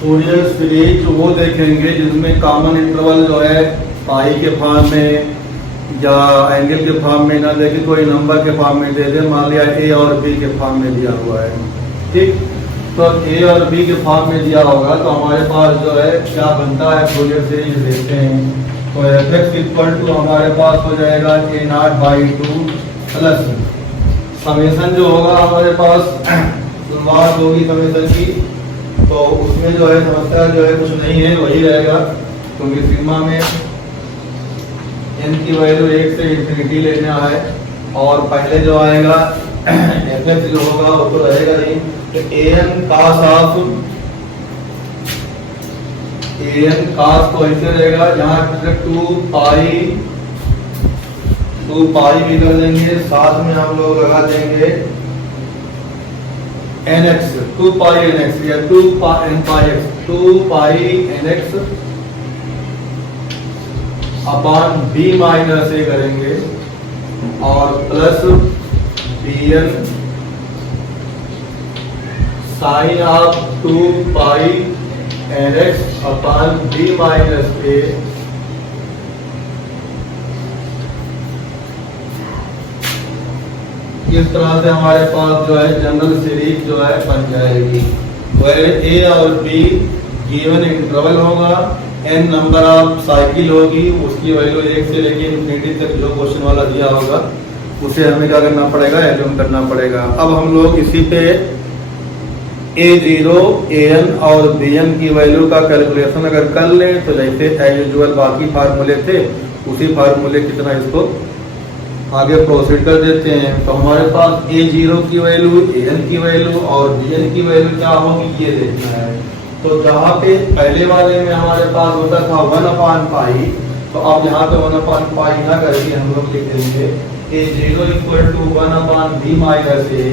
Fourier series वो देखेंगे जिसमें कॉमन इंटरवल जो है पाई के फॉर्म में या एंगल के फॉर्म में ना देखे, कोई नंबर के फॉर्म में दे दे, मान लिया ए और बी के फॉर्म में दिया हुआ है। ठीक, तो ए और बी के फॉर्म में दिया होगा तो हमारे पास जो है क्या बनता है, फूरियर सीरीज देखते हैं। तो एफ एक्स इक्वल टू हमारे पास हो जाएगा ए नॉट बाई 2 प्लस समेसन जो होगा हमारे पास शुरुआत होगी समेसन की, तो उसमें जो है समस्या जो है कुछ नहीं है, वही रहेगा क्योंकि सिग्मा में n की वैल्यू 1 से इंफिनिटी लेना है और पहले जो आएगा एफ एक्स जो होगा वो तो रहेगा नहीं, तो an cos तो ऐसे रहेगा जहाँ 2 पाई भी कर देंगे, साथ में हम लोग लगा देंगे nx 2 पाई nx या 2 pi nx upon b minus a करेंगे और plus bn sine of 2 pi nx upon b minus a इस तरह से हमारे पास जो है जनरल सीरीज जो है बन जाएगी। वह ए और बी गिवन इंटरवल होगा, n नंबर ऑफ साइकिल होगी, उसकी वैल्यू 1 से लेकर इंफिनिटी तक जो क्वेश्चन वाला दिया होगा उसे हमें क्या करना पड़ेगा, एज्यूम करना पड़ेगा। अब हम लोग इसी पे a0, an और bn की वैल्यू का कैलकुलेशन अगर कर लें तो जैसे एज यूजुअल बाकी फार्मूले थे उसी फार्मूले की तरह इसको आगे प्रोसीड कर देते हैं। तो हमारे पास a0 की वैल्यू, an की वैल्यू और bn की वैल्यू क्या होगी ये देखना है। तो जहाँ पे पहले वाले में हमारे पास होता था 1/पाई, तो अब यहाँ पे 1/पाई ना करके हम लोग लिख देंगे a0 equal to 1/b minus A,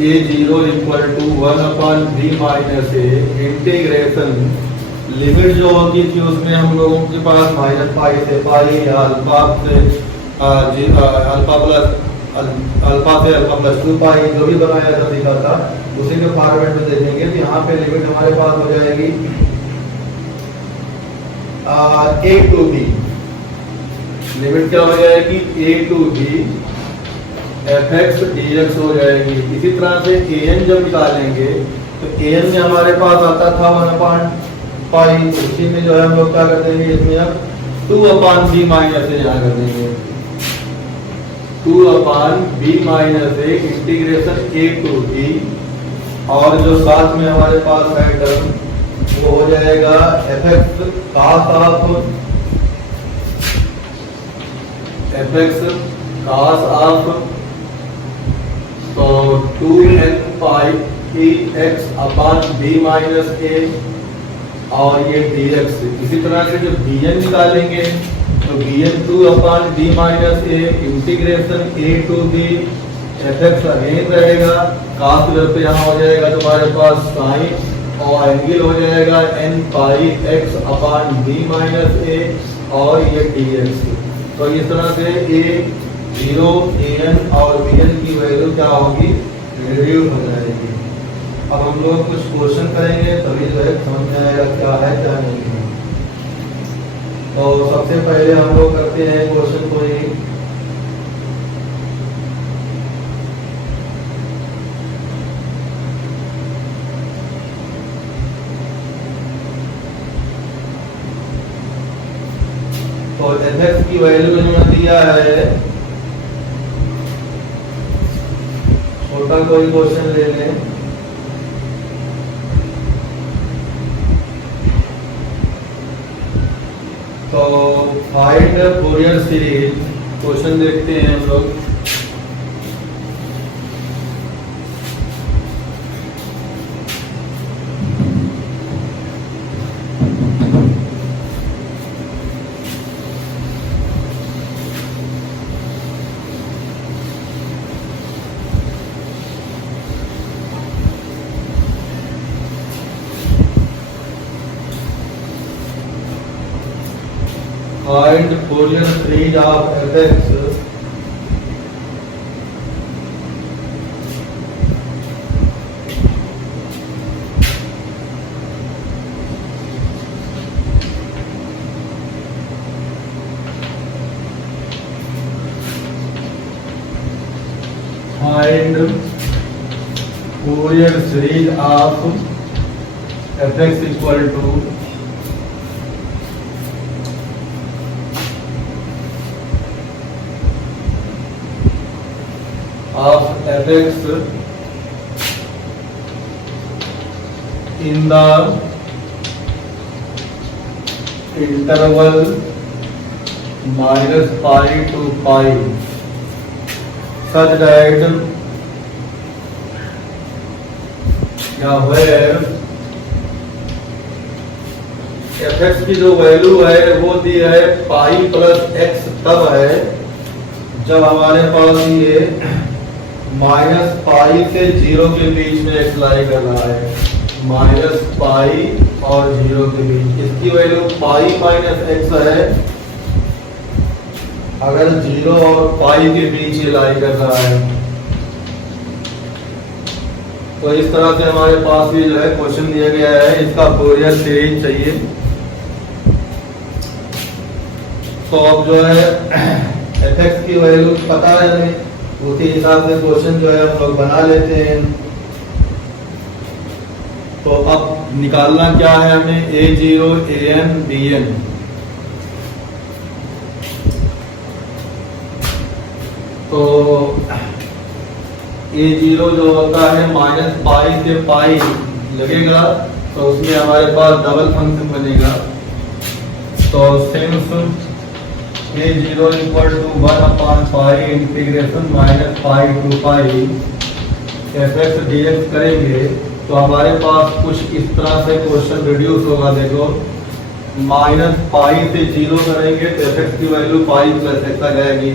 a0 equal to 1/b minus A integration limit जो होगी थी उसमें हम लोगों के पास माइनस पाई से पाई या अल्फा से अल्फा प्लस 2 पाई जो भी बनाया था दिखा था उसी के फॉर्मेट में दे देंगे। तो यहाँ पे लिमिट हमारे पास हो जाएगी a टू b, लिमिट क्या हो जाएगी a to b f x dx हो जाएगी। इसी तरह से an जब निकालेंगे तो an में हमारे पास आता था 1/पाई, उसी में जो है हम लोग क्या कर देंगे इसमें अब 2/b माइनस ए यहाँ कर देंगे 2/b minus A integration a to b, और जो साथ में हमारे पास है टर्म वो हो जाएगा एफ एक्स cos ऑफ तो 2n pi x upon b minus a और ये dx। इसी तरह से जब bn निकालेंगे तो bn 2/b minus a integration a to b f x again रहेगा, cos इधर पे यहाँ हो जाएगा तुम्हारे पास साइन और एंगल हो जाएगा n pi x upon b minus a और ये dx। तो इस तरह से a0, an और bn की वैल्यू क्या होगी, रिड्यूस हो जाएगी। अब हम लोग कुछ क्वेश्चन करेंगे तभी जो है समझ में आएगा क्या है क्या नहीं है। तो सबसे पहले हम लोग करते हैं क्वेश्चन को ही तो एफ एक्स की वैल्यू इन्होंने दिया है, छोटा कोई क्वेश्चन ले लें। तो फाइंड फूरियर सीरीज क्वेश्चन देखते हैं हम लोग। Find Fourier series of f(x) find Fourier series of fx equal to of fx in the interval minus pi to pi such that where fx की जो वैल्यू है वो दी है पाई प्लस एक्स तब है जब हमारे पास ये माइनस पाई से जीरो के बीच में एक्स लाई कर रहा है, माइनस पाई और जीरो के बीच। इसकी वैल्यू पाई माइनस एक्स है अगर जीरो और पाई के बीच ये लाई कर रहा है। तो इस तरह से हमारे पास भी जो है क्वेश्चन दिया गया है, इसका फूरियर सीरीज चाहिए। तो अब जो है fx की वैल्यू पता है हमें, उसी हिसाब से क्वेश्चन जो है हम लोग बना लेते हैं। तो अब निकालना क्या है हमें, a0 an bn। तो a0 जो होता है माइनस पाई से पाई लगेगा तो उसमें हमारे पास डबल फंक्शन बनेगा। तो सिंस a0 इक्वल टू 1/पाई integration minus pi to pi fx dx करेंगे तो हमारे पास कुछ इस तरह से क्वेश्चन रिड्यूस होगा। देखो माइनस पाई से जीरो करेंगे तो fx की वैल्यू पाई प्लस एक्स आ जाएगी।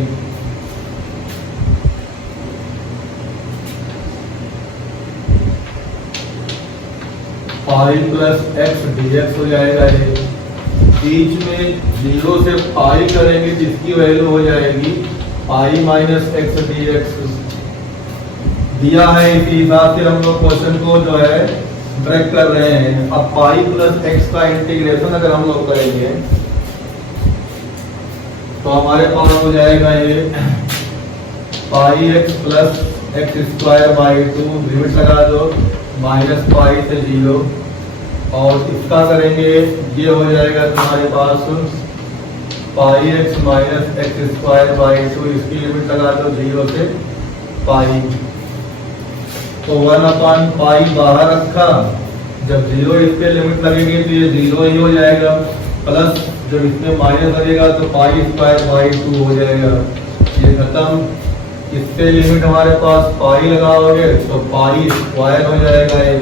पाई प्लस एक्स dx हो जाएगा ये। बीच में जीरो से पाई करेंगे जिसकी वैल्यू हो जाएगी पाई माइनस एक्स dx दिया है। इसी हिसाब से हम लोग क्वेश्चन को जो है ब्रेक कर रहे हैं। अब पाई प्लस एक्स का इंटीग्रेशन अगर हम लोग करेंगे तो हमारे पास हो जाएगा ये pi x plus x square by 2, limit लगा दो माइनस पाई से जीरो। और इसका करेंगे ये हो जाएगा तुम्हारे पास pi x minus x square by 2, इसकी लिमिट लगा दो जीरो से पाई। तो 1/पाई बाहर रखा, जब जीरो इस पे लिमिट लगेगी तो ये जीरो ही हो जाएगा, प्लस जब इसमें माइनस लगेगा तो पाई स्क्वायर बाई 2 हो जाएगा। ये खत्म। इस पे लिमिट हमारे पास पाई लगाओगे तो पाई स्क्वायर हो जाएगा ये,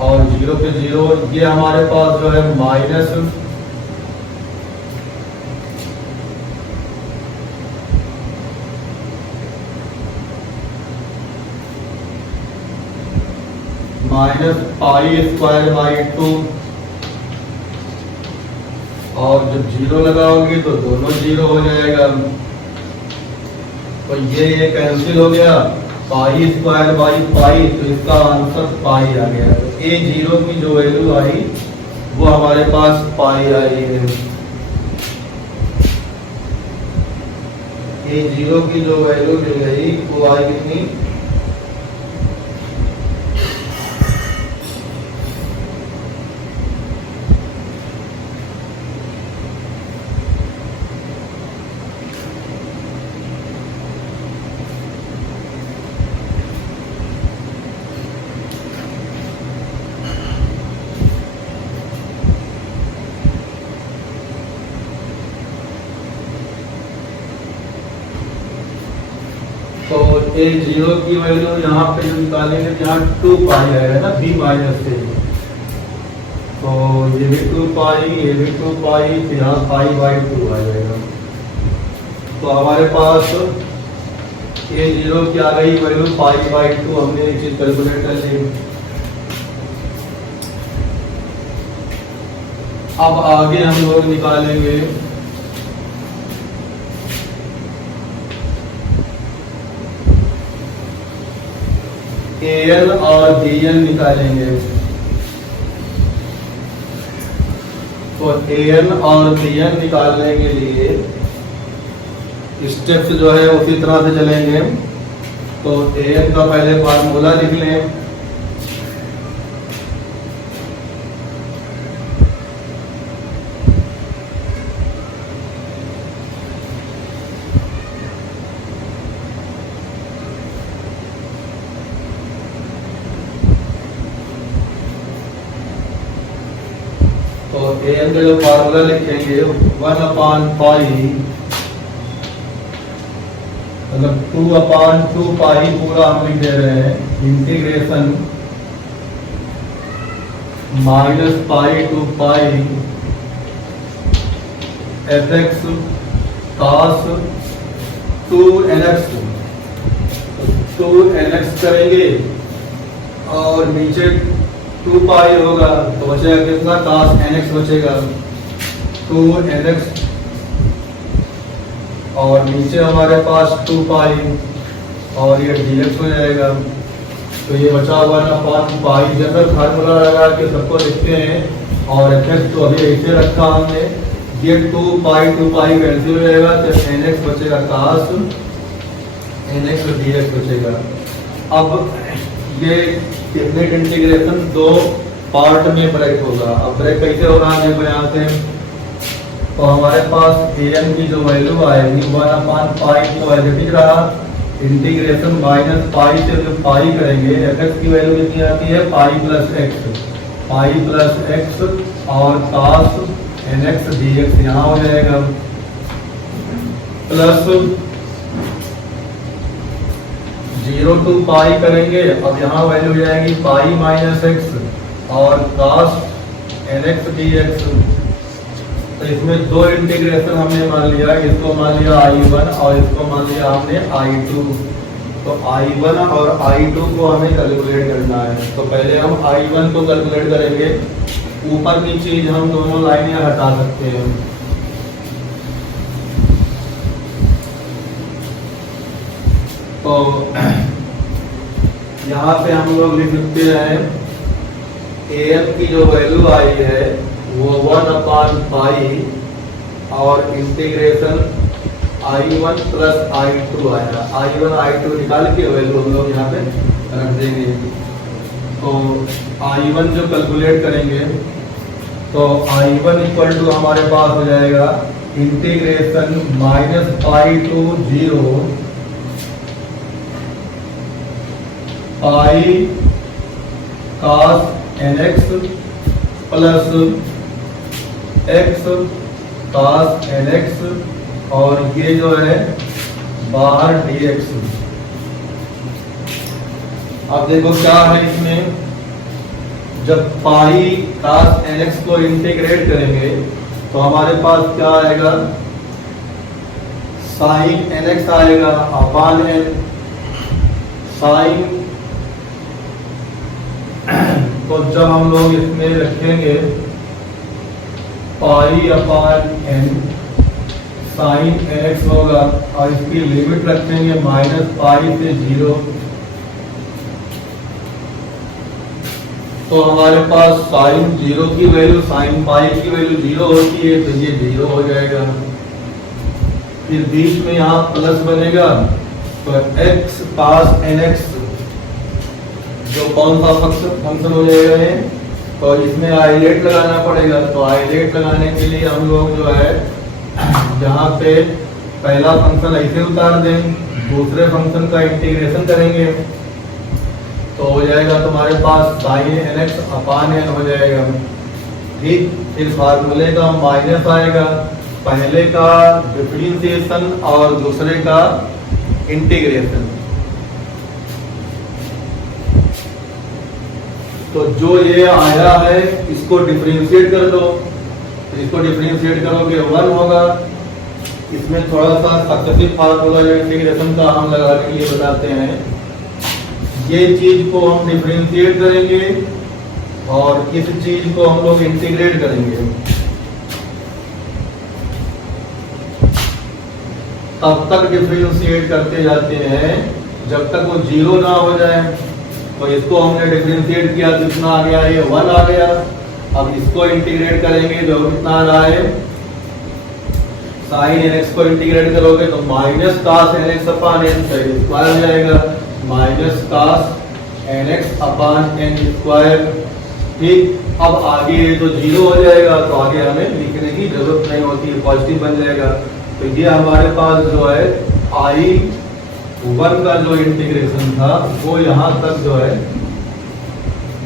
और जीरो पे जीरो। ये हमारे पास जो है माइनस पाई स्क्वायर बाई 2, और जब जीरो लगाओगे तो दोनों जीरो हो जाएगा। तो ये कैंसिल हो गया, पाई स्क्वायर बाई पाई, तो इसका आंसर पाई आ गया। तो a0 की जो वैल्यू आई वो हमारे पास पाई आई है। a0 की जो वैल्यू मिल गई वो आई कितनी, तो a0 की वैल्यू यहाँ पे जो निकालेंगे तो यहाँ 2 पाई आएगा ना b माइनस से। तो ये भी 2 पाई, ये भी 2 पाई, तो यहाँ पाई बाई 2 आ जाएगा। तो हमारे पास a0 की आ गई वैल्यू पाई बाई 2। हमने एक चीज कैलकुलेट कर ली। अब आगे हम लोग निकालेंगे an और bn निकालेंगे। तो an और bn निकालने के लिए स्टेप्स जो है उसी तरह से चलेंगे। तो तो an का पहले फार्मूला लिख लें। तो an का जो फार्मूला लिखेंगे 1/पाई, मतलब 2/2 पाई पूरा हम लिख दे रहे हैं, integration -pi to pi fx cos 2nx, 2nx करेंगे और नीचे 2 पाई होगा तो बचेगा कितना, cos nx बचेगा 2nx, और नीचे हमारे पास 2 पाई और ये dx हो जाएगा। तो ये बचा हुआ ना पाई, जनरल फार्मूला लगा के सबको लिखते हैं, और fx तो अभी ऐसे रखा हमने, ये 2 पाई कैंसिल हो जाएगा तो nx बचेगा cos nx और dx बचेगा। अब ये डेफिनेट इंटीग्रेशन दो पार्ट में ब्रेक होगा। अब ब्रेक कैसे होगा देखो यहाँ से, तो हमारे पास an की जो वैल्यू आएगी 1/पाई तो एडिटिव रहा, इंटीग्रेशन -पाई से जो पाई करेंगे fx की वैल्यू कितनी आती है, पाई प्लस x और cos nx dx यहाँ हो जाएगा, प्लस 0 to पाई करेंगे। अब यहाँ वैल्यू हो जाएगी पाई -x और cos nx dx। तो इसमें दो इंटीग्रेशन हमने मान लिया, इसको मान लिया I1 और इसको मान लिया हमने I2। तो I1 और I2 को हमें कैलकुलेट करना है। तो पहले हम I1 को कैलकुलेट करेंगे, ऊपर की चीज हम दोनों लाइनें हटा सकते हैं। तो यहाँ पे हम लोग लिख सकते हैं an की जो वैल्यू आई है वो 1/पाई और इंटीग्रेशन I1 प्लस I2 आया। I1 I2 निकाल के वैल्यू हम लोग यहाँ पे रख देंगे। तो I1 जो कैलकुलेट करेंगे तो I1 इक्वल टू हमारे पास हो जाएगा integration -pi to 0 pi cos nx plus x cos nx और ये जो है बाहर dx। अब देखो क्या है इसमें, जब पाई cos nx को इंटीग्रेट करेंगे तो हमारे पास क्या आएगा, sin nx आएगा अपान n, साइन। तो जब हम लोग इसमें रखेंगे पाई अपान n साइन nx होगा और इसकी लिमिट रखेंगे -पाई से 0। तो हमारे पास साइन 0 की वैल्यू, साइन पाई की वैल्यू 0 होती है तो ये 0 हो जाएगा। फिर बीच में यहाँ प्लस बनेगा तो x cos nx जो कौन सा फंक्शन हो जाएगा है, तो इसमें आइलेट लगाना पड़ेगा। तो आइलेट लगाने के लिए हम लोग जो है यहाँ पे पहला फंक्शन ऐसे उतार दें, दूसरे फंक्शन का इंटीग्रेशन करेंगे तो हो जाएगा तुम्हारे पास साइन nx अपान n हो जाएगा। ठीक, फिर फार्मूले का माइनस आएगा, पहले का डिफरेंशिएशन और दूसरे का इंटीग्रेशन। तो जो ये आया है इसको डिफरेंशिएट कर दो, इसको डिफरेंशिएट करोगे 1 होगा। इसमें थोड़ा सा सक्सेसिव फार्मूला जो इंटीग्रेशन का हम लगाने के लिए बताते हैं, ये चीज को हम डिफरेंशिएट करेंगे और इस चीज को हम लोग इंटीग्रेट करेंगे। तब तक डिफरेंशिएट करते जाते हैं जब तक वो 0 ना हो जाए। तो इसको हमने डिफरेंशिएट किया, कितना आ गया, ये 1 आ गया। अब इसको इंटीग्रेट करेंगे तो कितना आ रहा है, साइन nx को इंटीग्रेट करोगे तो -cos nx अपान n स्क्वायर हो जाएगा। माइनस कास एन एक्स अपान एन स्क्वायर। ठीक, अब आगे ये तो जीरो हो जाएगा तो आगे हमें लिखने की जरूरत नहीं होती है, पॉजिटिव बन जाएगा। तो ये हमारे पास जो है I1 का जो इंटीग्रेशन था वो यहाँ तक जो है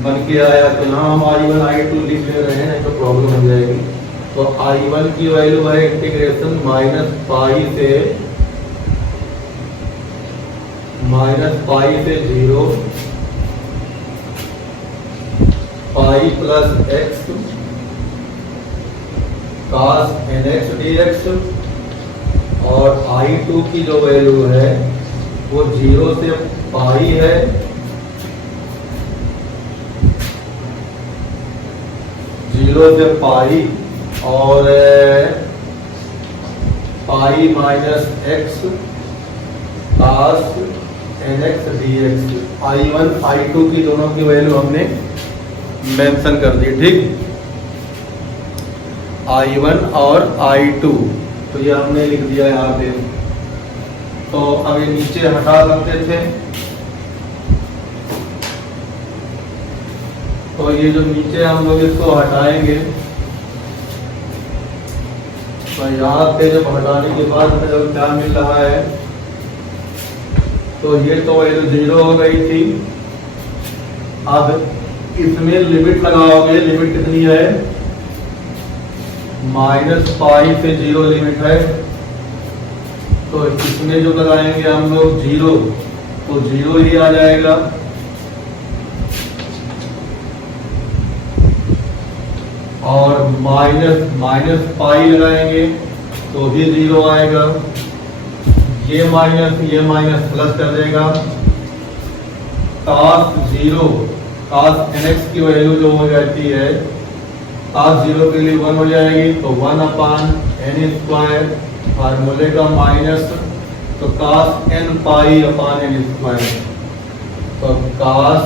बन के आया। तो यहाँ हम I1 I2 लिख ले रहे हैं, नहीं तो प्रॉब्लम हो जाएगी। तो I1 की वैल्यू है इंटीग्रेशन माइनस पाई से 0 pi plus x cos n x d x. और I2 की जो वैल्यू है वो 0 से पाई है, और pi minus x cos n x d x. I1 I2 की दोनों की वैल्यू हमने मेंशन कर दी। ठीक, I1 और I2 तो ये हमने लिख दिया यहाँ पे। तो अब ये नीचे हटा सकते थे, तो ये जो नीचे हम लोग इसको हटाएंगे तो यहाँ पे जब हटाने के बाद हमें जब क्या मिल रहा है तो ये तो वैल्यू 0 हो गई थी। अब इसमें लिमिट लगाओगे, लिमिट कितनी है, माइनस पाई से 0 लिमिट है। तो इसमें जो लगाएंगे हम लोग 0 तो 0 ही आ जाएगा। और माइनस पाई लगाएंगे तो भी 0 आएगा। ये माइनस प्लस कर देगा। कास 0 कास एन एक्स की वैल्यू जो हो जाती है कास 0 के लिए 1 हो जाएगी, तो 1 अपान एन स्क्वायर, फार्मूले का माइनस, तो कास एन पाई अपान एन स्क्वायर, तो कास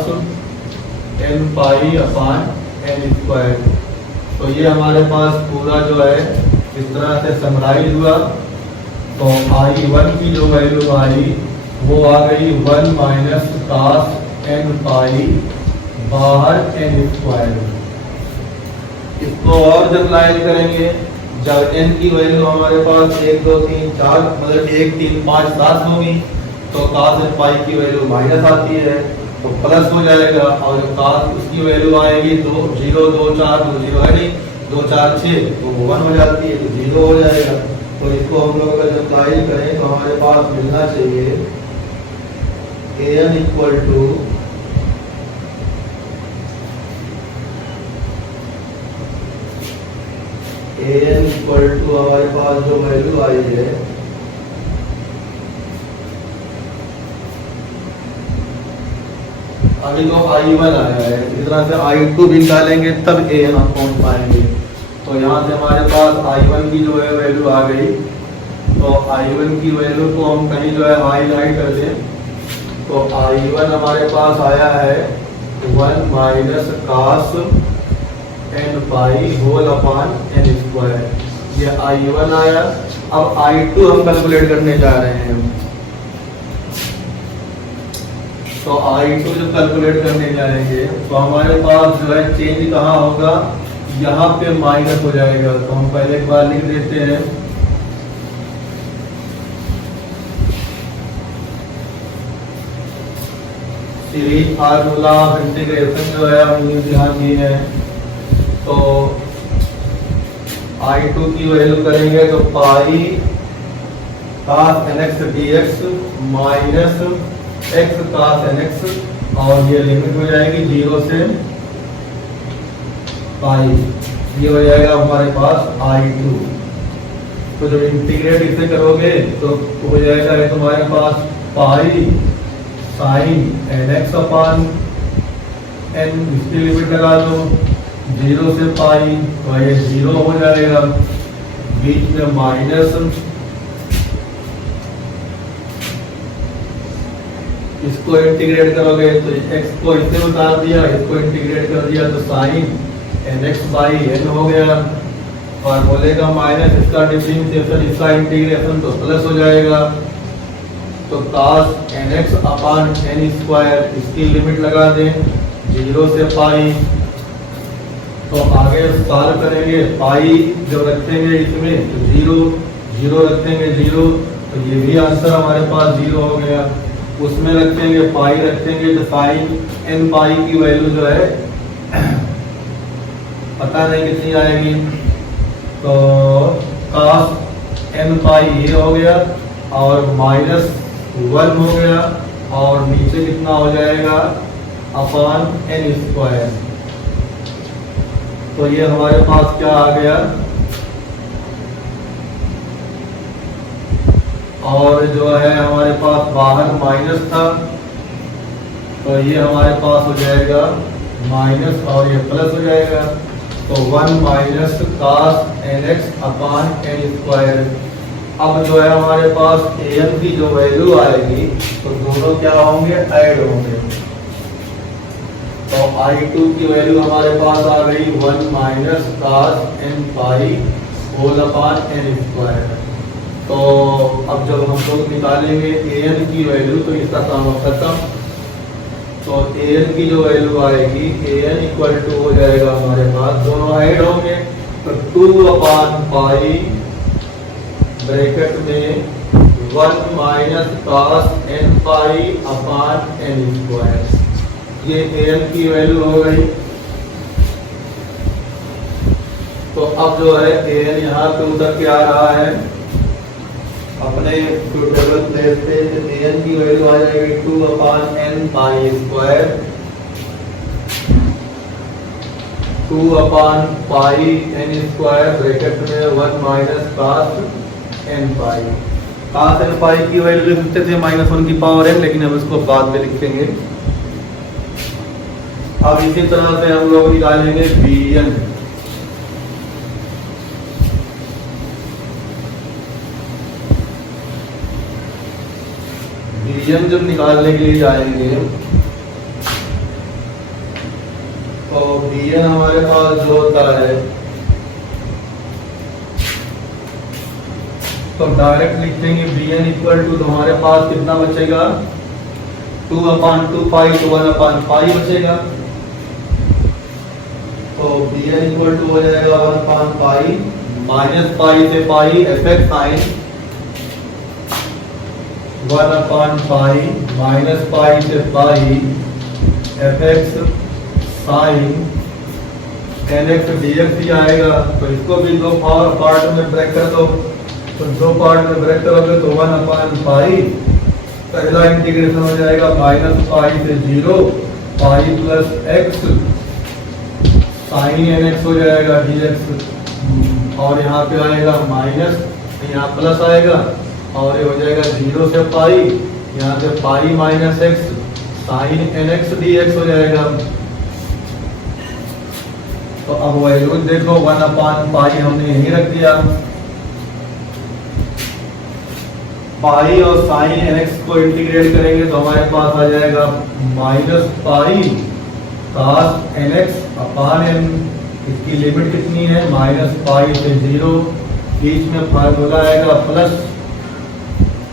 एन पाई अपान एन स्क्वायर। तो ये हमारे पास पूरा जो है इस तरह से समराइज हुआ। तो I1 की जो वैल्यू आई वो आ गई 1 माइनस कास एन पाई बाहर एन स्क्वायर। इसको और जनरलाइज करेंगे, जब n की वैल्यू हमारे पास 1 2 3 4 मतलब 1 3 5 7 होगी तो कास एन पाई की वैल्यू माइनस आती है तो प्लस हो जाएगा। और कास उसकी वैल्यू आएगी 2 0 2 4 2 0 है नहीं 2 4 6 तो 1 हो जाती है तो 0 हो जाएगा। तो इसको हम लोग अगर जनरलाइज करें तो हमारे पास मिलना चाहिए an इक्वल टू हमारे पास जो वैल्यू आई है अभी तो I1 आया है, इस तरह से I2 भी निकालेंगे तब an हम पहुंच पाएंगे। तो यहाँ से हमारे पास I1 की जो है वैल्यू आ गई। तो I1 की वैल्यू को हम कहीं जो है हाईलाइट कर दें तो I1 हमारे पास आया है 1 माइनस कास एन पाई होल अपान एन स्क्वायर। ये I1 आया। अब I2 हम कैलकुलेट करने जा रहे हैं। तो I2 जब कैलकुलेट करने जाएंगे तो हमारे पास जो है चेंज कहाँ होगा, यहाँ पे माइनस हो जाएगा। तो हम पहले एक बार लिख देते हैं सीरीज फार्मूला इंटीग्रेशन जो है हम यहाँ दिए हैं। तो I2 की वैल्यू करेंगे तो pi cos n x d x minus x cos n x, और ये लिमिट हो जाएगी 0 से पाई, ये हो जाएगा हमारे पास I2। तो जब इंटीग्रेट इसे करोगे तो हो जाएगा ये तुम्हारे पास पाई साइन एन एक्स अपान एन, इसकी लिमिट लगा दो 0 से पाई तो ये 0 हो जाएगा, बीच में माइनस, इसको इंटीग्रेट करोगे तो x को इससे उतार दिया, इसको इंटीग्रेट कर दिया तो sine n x by n हो गया। फार्मूले का माइनस, इसका डिफरेंशिएशन, इसका इंटीग्रेशन तो प्लस हो जाएगा। तो cos nx अपान n स्क्वायर इसकी लिमिट लगा दें 0 से पाई। तो आगे सॉल्व करेंगे, पाई जब रखेंगे इसमें तो 0 0 रखेंगे 0, तो ये भी आंसर हमारे पास 0 हो गया। उसमें रखेंगे पाई रखेंगे तो साइन n पाई की वैल्यू जो है पता नहीं कितनी आएगी, तो cos n पाई ये हो गया और -1 हो गया और नीचे कितना हो जाएगा अपान n स्क्वायर। तो ये हमारे पास क्या आ गया, और जो है हमारे पास बाहर माइनस था तो ये हमारे पास हो जाएगा माइनस और ये प्लस हो जाएगा। तो 1 माइनस cos nx अपान n स्क्वायर। अब जो है हमारे पास an की जो वैल्यू आएगी तो दोनों क्या होंगे, ऐड होंगे। तो I2 की वैल्यू हमारे पास आ गई 1 माइनस cos n पाई होल अपान n स्क्वायर। तो अब जब हम लोग निकालेंगे an की वैल्यू तो इसका काम खत्म। तो an की जो वैल्यू आएगी an इक्वल टू हो जाएगा हमारे पास, दोनों ऐड होंगे तो 2 अपान पाई ब्रैकेट में 1 माइनस cos n पाई अपान n स्क्वायर। ये an की वैल्यू हो गई। तो अब जो है an यहाँ पे उतर के आ रहा है अपने टेबल प्लेस पे, an की वैल्यू आ जाएगी 2 अपान n पाई स्क्वायर, 2 अपान पाई n स्क्वायर ब्रैकेट में 1 माइनस cos n पाई। cos n पाई की वैल्यू लिखते थे -1 की पावर n, लेकिन हम इसको बाद में लिखेंगे। अब इसी तरह से हम लोग निकालेंगे bn। bn जब निकालने के लिए जाएंगे तो bn हमारे पास जो होता है तो डायरेक्ट लिख देंगे bn इक्वल टू, तो हमारे पास कितना बचेगा 2 अपान 2 पाई, तो 1 अपान पाई बचेगा। तो bn इक्वल टू हो जाएगा 1 अपान पाई माइनस पाई से पाई एफएक्स साइन 1 अपान पाई माइनस पाई से पाई एफएक्स साइन nx dx ही आएगा। तो इसको भी दो पार्ट में ब्रेक कर दो, तो दो पार्ट में ब्रेक करोगे तो 1 अपान पाई पहला इंटीग्रेशन हो जाएगा माइनस पाई से 0 pi plus x sine nx हो जाएगा dx, और यहाँ पे आएगा माइनस, यहाँ प्लस आएगा और ये हो जाएगा 0 से पाई, यहाँ से pi minus x sine nx dx हो जाएगा। तो अब वैल्यू देखो 1 अपान पाई हमने यही रख दिया, पाई और साइन nx को इंटीग्रेट करेंगे तो हमारे पास आ जाएगा माइनस पाई cos nx अपान n। इसकी लिमिट कितनी है, माइनस पाई से 0, बीच में फार्मूला आएगा प्लस,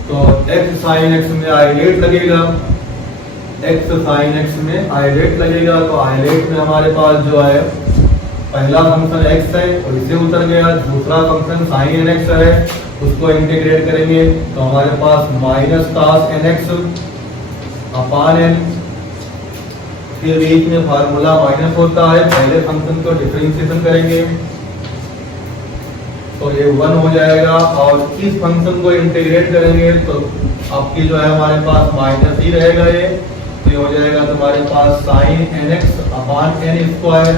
तो x साइन x में आइलेट लगेगा, x साइन x में आइलेट लगेगा। तो आइलेट में हमारे पास जो है पहला फंक्शन x है और इसे उतर गया, दूसरा फंक्शन साइन nx है उसको इंटीग्रेट करेंगे तो हमारे पास माइनस cos nx अपान n, फिर बीच में फार्मूला माइनस होता है, पहले फंक्शन को डिफरेंशिएशन करेंगे तो ये 1 हो जाएगा, और इस फंक्शन को इंटीग्रेट करेंगे तो आपकी जो है हमारे पास माइनस ही रहेगा ये, तो ये हो जाएगा तुम्हारे पास साइन nx अपान n स्क्वायर।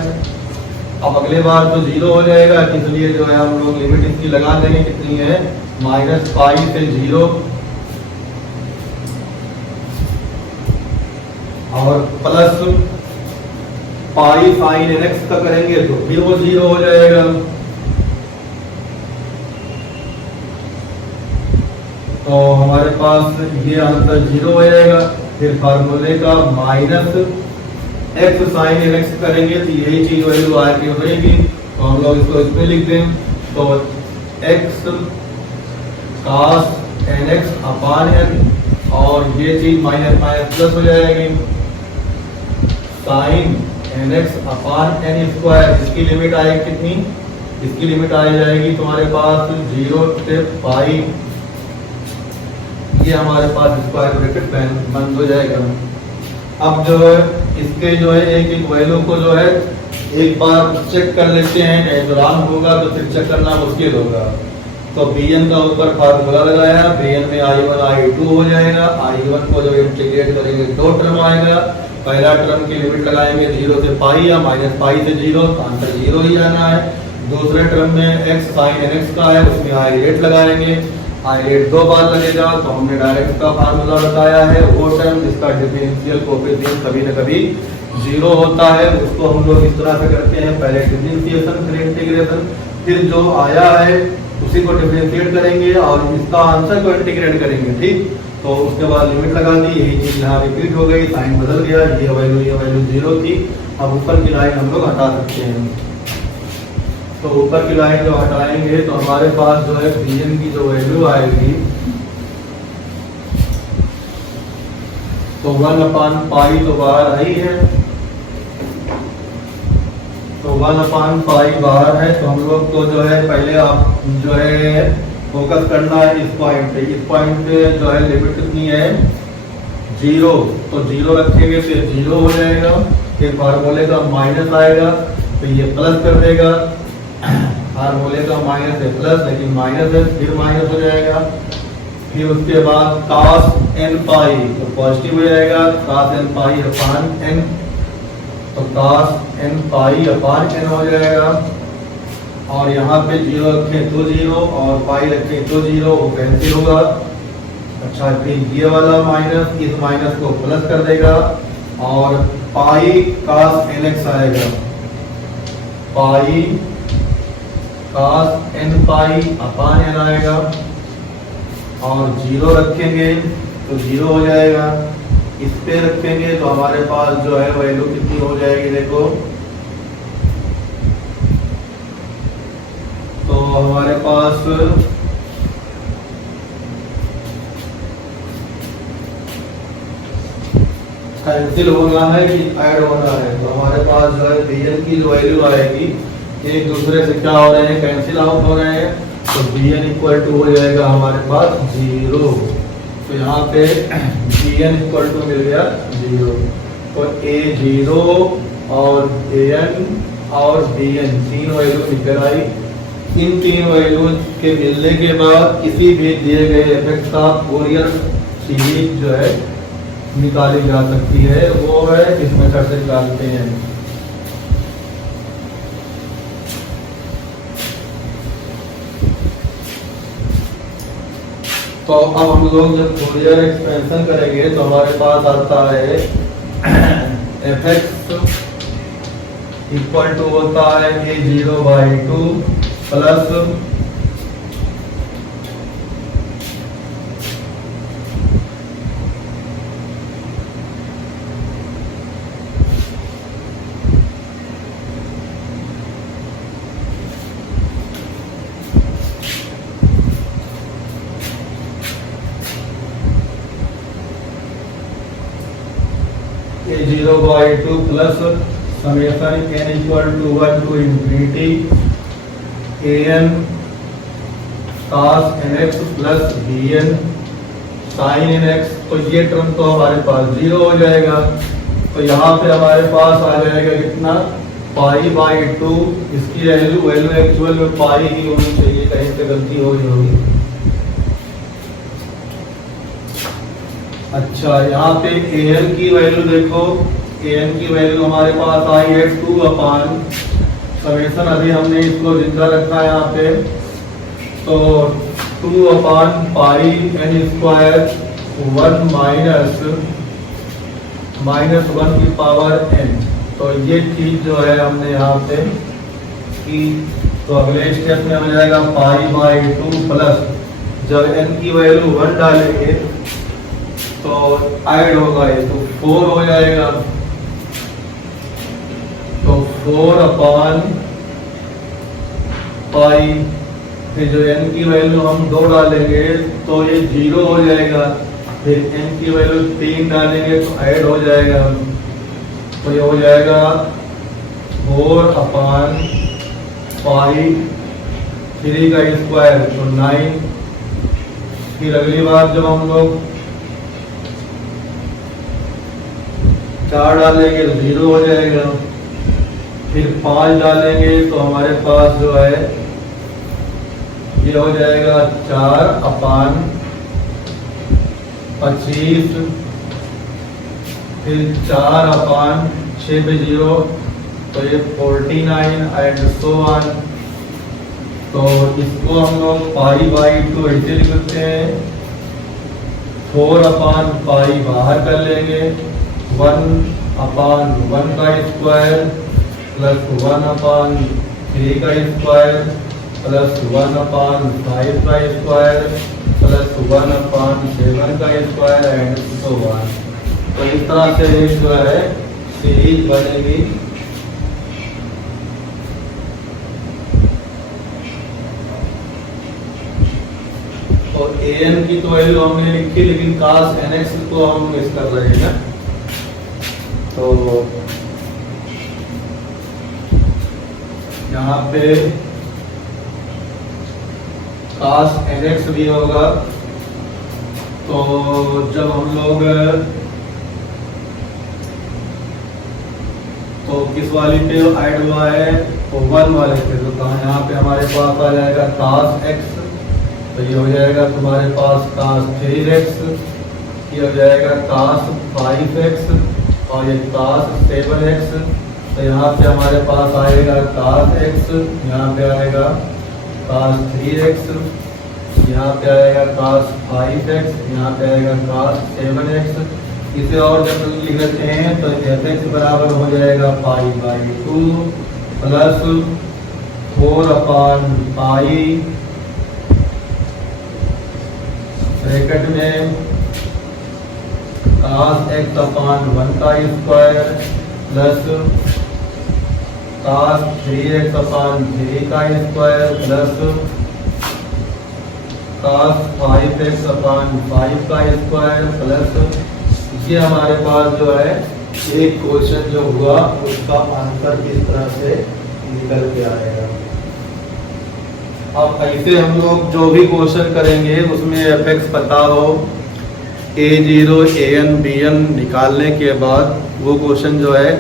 अब अगले बार तो 0 हो जाएगा, इसलिए जो है हम लोग लिमिट इसकी लगा देंगे, कितनी है माइनस पाई से 0 और प्लस पाई साइन nx का करेंगे तो फिर वो 0 हो जाएगा। तो हमारे पास ये आंसर 0 हो जाएगा। फिर फार्मूले का माइनस एक्स साइन nx करेंगे तो यही चीज वैल्यू आगे रहेगी, तो हम लोग इसको इसमें लिख दें तो x cos nx अपान n और ये चीज माइनस माइनस प्लस हो जाएगी। साइन nx अपान एन स्क्वायर, इसकी लिमिट आएगी कितनी, इसकी लिमिट आ जाएगी तुम्हारे पास 0 से पाई, ये हमारे पास स्क्वायर ब्रैकेट बंद हो जाएगा। अब जो है इसके जो है एक एक वैल्यू को जो है एक बार चेक कर लेते हैं, नहीं तो रॉन्ग होगा तो फिर चेक करना मुश्किल होगा। तो bn का ऊपर फार्मूला लगाया, bn में i1 i2 हो जाएगा, i1 को जब इंटीग्रेट करेंगे दो टर्म आएगा, पहला टर्म की लिमिट लगाएंगे 0 से पाई या माइनस पाई से 0, तो आंसर 0 ही आना है। दूसरे टर्म में x sin nx का है, उसमें आई रेट लगाएंगे, आई रेट दो बार लगेगा, तो हमने डायरेक्ट का फार्मूला बताया है, वो टर्म जिसका डिफरेंशियल कोएफिशिएंट कभी न कभी 0 होता है, उसको हम लोग इस तरह से करते हैं, पहले डिफरेंशिएशन फिर इंटीग्रेशन, फिर जो आया है उसी को डिफरेंशिएट करेंगे और इसका आंसर को इंटीग्रेट करेंगे, ठीक। तो उसके बाद लिमिट लगा दी, यही चीज यहाँ रिपीट हो गई, साइन बदल गया, ये वैल्यू 0 थी। अब ऊपर की लाइन हम लोग हटा सकते हैं, तो ऊपर की लाइन जो हटाएंगे तो हमारे पास जो है bn की जो वैल्यू आएगी तो 1/पाई तो बाहर आई है, तो 1/पाई बाहर है, तो हम लोग को जो है पहले आप जो है फोकस करना है इस पॉइंट पे। इस पॉइंट पे जो है लिमिट कितनी है 0, तो 0 रखेंगे फिर 0 हो जाएगा, फिर फार्मूले का माइनस आएगा तो ये प्लस कर देगा, फार्मूले का माइनस है प्लस, लेकिन माइनस है फिर माइनस हो जाएगा। फिर उसके बाद cos n पाई तो पॉजिटिव हो जाएगा, cos n पाई अपान n, तो cos n पाई अपान n हो जाएगा। और यहाँ पे 0 रखें तो 0 और पाई रखें तो 0, वो कैंसिल होगा। अच्छा, फिर ये वाला माइनस इस माइनस को प्लस कर देगा और पाई cos nx आएगा, पाई cos n पाई अपान n आएगा, और 0 रखेंगे तो 0 हो जाएगा। इस पे रखेंगे तो हमारे पास जो है वैल्यू कितनी हो जाएगी, देखो तो हमारे पास कैंसिल होना है कि ऐड होना है, तो हमारे पास जो है bn की जो वैल्यू आएगी एक दूसरे से क्या हो रहे हैं, कैंसिल आउट हो रहे हैं, तो bn इक्वल टू हो जाएगा हमारे पास 0। तो यहाँ पे bn इक्वल टू मिल गया 0, तो a0 और an और bn तीन वैल्यू निकल आई। इन तीन वैल्यू के मिलने के बाद किसी भी दिए गए एफेक्ट का फूरियर सीरीज जो है निकाली जा सकती है, वो है इस मेथड से निकालते हैं। तो अब हम लोग जब फूरियर एक्सपेंशन करेंगे तो हमारे पास आता है एफेक्ट इक्वल टू होता है a0/2 plus a0/2 plus summation n equal to 1 to infinity an cos nx plus bn sin nx, तो ये टर्म तो हमारे पास 0 हो जाएगा। तो यहाँ पे हमारे पास आ जाएगा कितना π/2, इसकी वैल्यू एक्चुअल में पाई ही होनी चाहिए, कहीं पे गलती हो रही होगी। अच्छा, यहाँ पे an की वैल्यू देखो, an की वैल्यू हमारे पास आई है 2/, समेशन अभी हमने इसको जिंदा रखा है यहाँ पे, तो 2/पाई n स्क्वायर 1 माइनस 1 की पावर n, तो ये चीज जो है हमने यहाँ पे की। तो अगले स्टेप में हो जाएगा π/2 प्लस, जब n की वैल्यू 1 डालेंगे तो ऐड होगा ये, तो 4 हो जाएगा, तो 4/पाई, फिर जो n की वैल्यू हम 2 डालेंगे तो ये 0 हो जाएगा, फिर n की वैल्यू 3 डालेंगे तो ऐड हो जाएगा, तो ये हो जाएगा 4/पाई 3 का स्क्वायर तो 9। फिर अगली बार जब हम लोग 4 डालेंगे तो 0 हो जाएगा। फिर 5 डालेंगे तो हमारे पास जो है ये हो जाएगा 4/25। फिर 4/6 पे 0 तो ये 49 एंड सो ऑन। तो इसको हम लोग पाई/2 ऐसे लिख सकते हैं, 4/पाई बाहर कर लेंगे, 1/1 का स्क्वायर प्लस 1/3 का स्क्वायर प्लस 1/5 का स्क्वायर प्लस 1/7 का स्क्वायर एंड सो ऑन। तो इस तरह से एक जो है सीरीज बनेगी। तो an की तो वैल्यू हमने लिखी, लेकिन cos nx को हम मिस कर रहे हैं ना। तो यहाँ पे cos nx भी होगा। तो जब हम लोग तो किस वाली पे ऐड हुआ है, तो 1 वाले पे, तो यहाँ पे हमारे पास आ जाएगा cos x, तो ये हो जाएगा तुम्हारे पास cos 3x, ये हो जाएगा cos 5x और ये cos 7x। तो यहाँ पे हमारे पास आएगा cos x, यहाँ पे आएगा cos 3x, यहाँ पे आएगा cos 5x, यहाँ पे आएगा cos 7x। इसे और जब लिख लेते हैं तो fx बराबर हो जाएगा पाई/2 प्लस 4/पाई ब्रैकेट में cos x/1 का स्क्वायर प्लस cos 3x/3 का स्क्वायर प्लस cos 5x/5 का स्क्वायर प्लस ये हमारे पास जो है एक क्वेश्चन जो हुआ उसका आंसर इस तरह से निकल के आएगा। अब ऐसे हम लोग जो भी क्वेश्चन करेंगे उसमें fx पता हो, a0 an bn निकालने के बाद वो क्वेश्चन जो है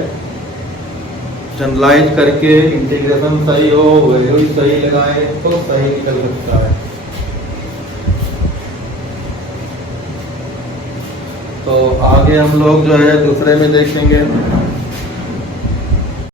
जनरलाइज करके इंटीग्रेशन सही हो, वैल्यू सही लगाए तो सही निकल सकता है। तो आगे हम लोग जो है दूसरे में देखेंगे।